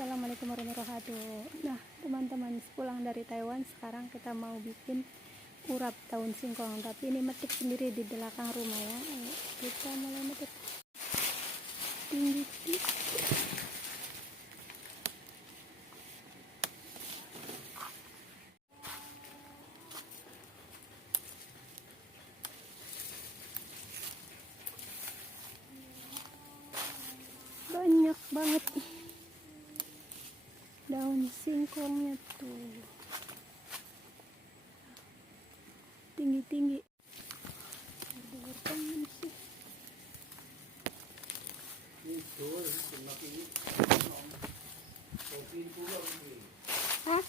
Assalamualaikum warahmatullahi wabarakatuh. Nah teman-teman, pulang dari Taiwan, sekarang kita mau bikin urap daun singkong, tapi ini metik sendiri di belakang rumah ya. Ayo, kita mulai metik tinggi. Banyak banget daun singkongnya tuh, tinggi-tinggi. Hah?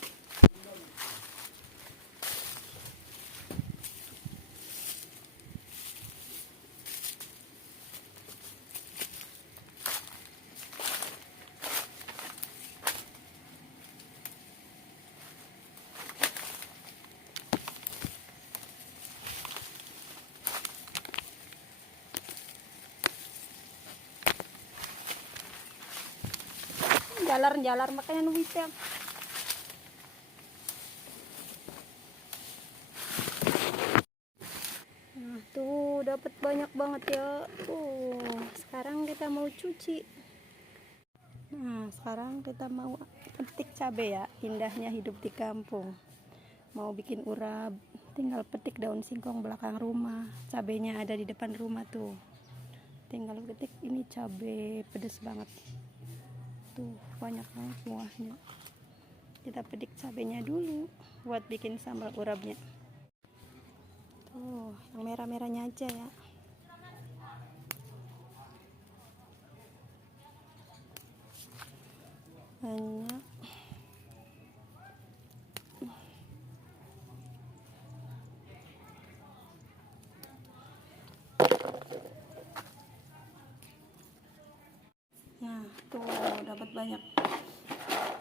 Jalar makanya nulisnya. Nah tuh dapat banyak banget ya. Sekarang kita mau cuci. Nah sekarang kita mau petik cabai ya. Indahnya hidup di kampung. Mau bikin urap, tinggal petik daun singkong belakang rumah. Cabainya ada di depan rumah tuh. Tinggal petik. Ini cabai pedas banget. Tuh banyak banget buahnya. Kita petik cabenya dulu buat bikin sambal urapnya. Tuh yang merah-merahnya aja ya. Banyak. Nah tuh dapat banyak.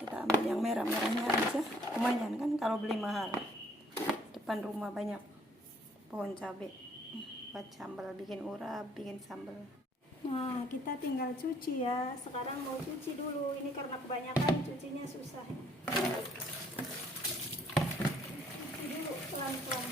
Kita ambil yang merah-merahnya aja, lumayan kan kalau beli mahal. Depan rumah banyak pohon cabai buat sambal, bikin urap, bikin sambal. Nah kita tinggal cuci ya. Sekarang mau cuci dulu, ini karena kebanyakan cucinya susah. Cuci dulu pelan-pelan.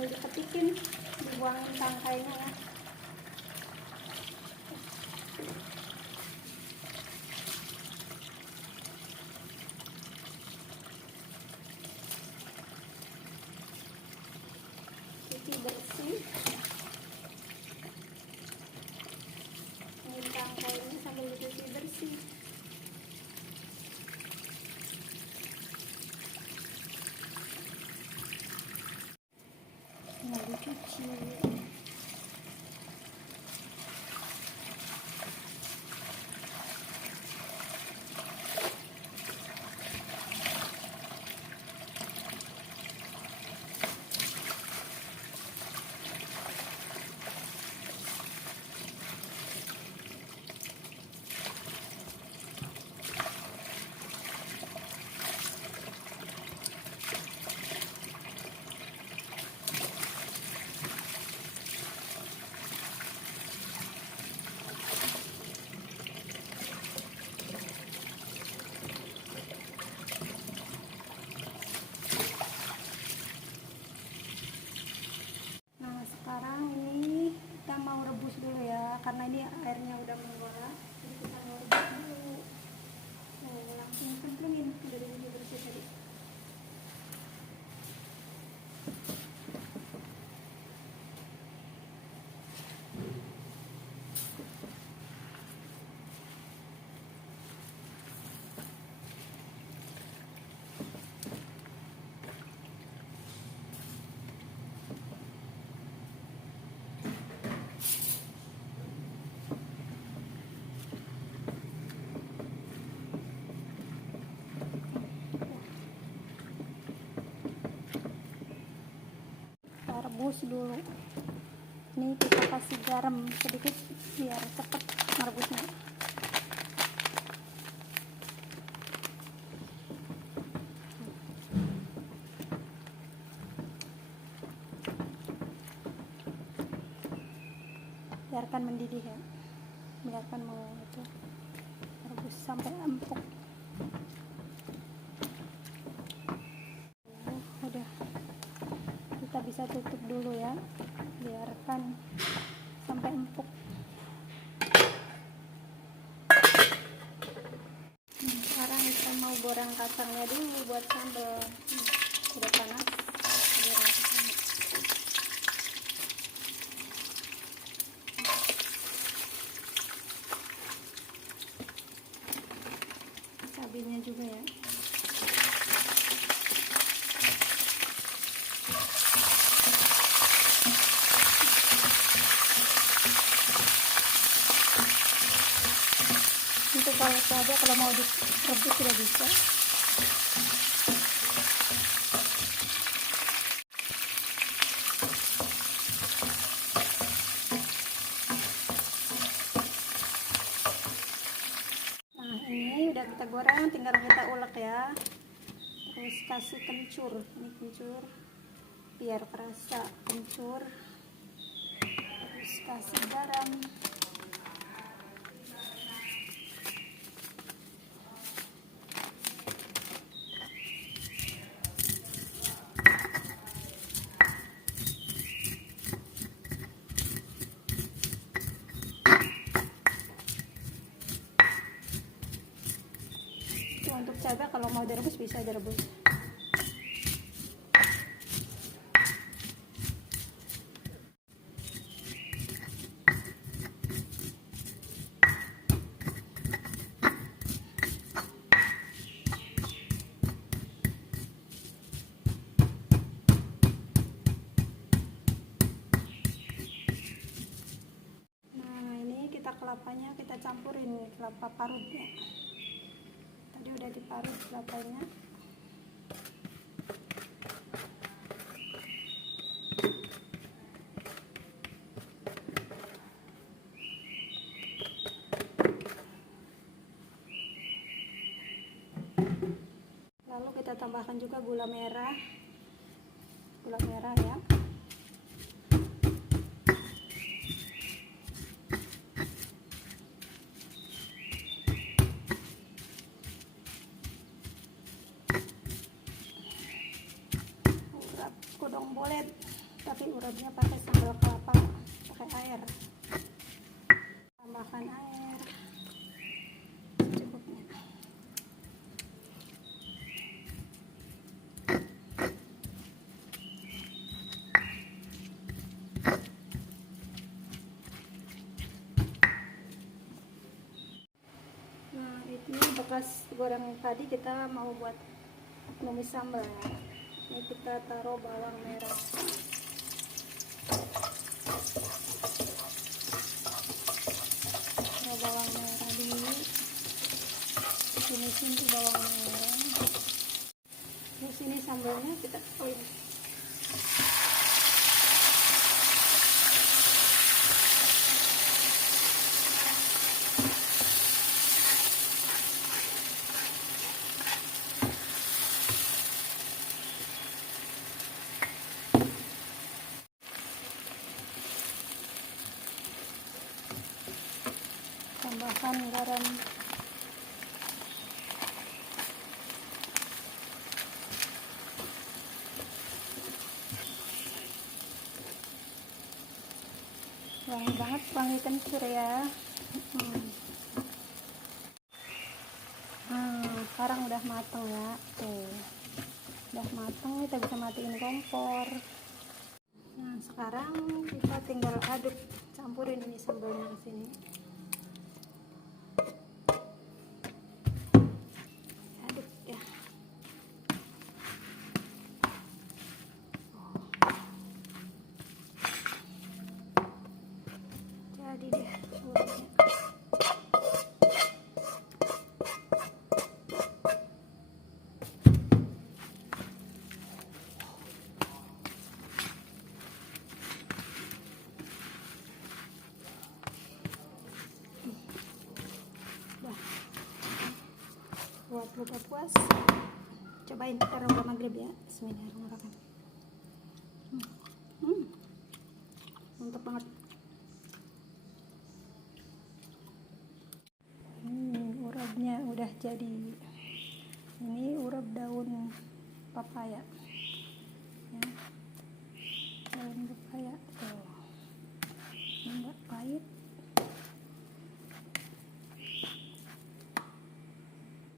Dipetikin, dibuangin tangkainya ya. Cuci bersih, ini tangkainya sambil dicuci bersih. Nah dicuci. Sekarang ini kita mau rebus dulu ya, karena ini airnya udah menguap, jadi kita mau rebus dulu. Langsung cemplungin dari ini bersih tadi. Rebus dulu. Ini kita kasih garam sedikit biar cepat merebusnya. biarkan mendidih ya, biarkan mau itu rebus sampai empuk. Udah, kita bisa tutup dulu ya, biarkan sampai empuk. Sekarang kita mau goreng kacangnya dulu buat sambal. Udah panas, goreng kacangnya. Cabenya juga ya. Untuk kalau cabai kalau mau direbus sudah bisa. Nah ini udah kita goreng, tinggal kita ulek ya. Terus kasih kencur, ini kencur biar kerasa kencur. Terus kasih garam. Untuk cabai kalau mau direbus bisa direbus. Nah ini kita kelapanya kita campurin, kelapa parutnya. Tadi udah diparut kelapanya. Lalu kita tambahkan juga gula merah ya. Urap kodong boleh, tapi urapnya pakai sambal kelapa, pakai air. Tambahkan air secukupnya. Nah ini bekas goreng tadi kita mau buat numis sambal ya. Ini kita taruh bawang merah. Taruh bawang merah dulu. Tumisin tuh bawang merah. Terus ini sambalnya kita tumis. Tambahkan garam. Wangi banget, wangi kencur ya. Sekarang udah mateng ya. Tuh, udah mateng, kita bisa matiin kompor. Nah sekarang kita tinggal aduk, campurin ini sambalnya ke sini. Aduk ya. Jadi deh urapnya. Buat buka puas, cobain taruh maghrib ya. Bismillahirrahmanirrahim. Mantap banget. udah jadi. Ini urap daun papaya ya, daun papaya tuh.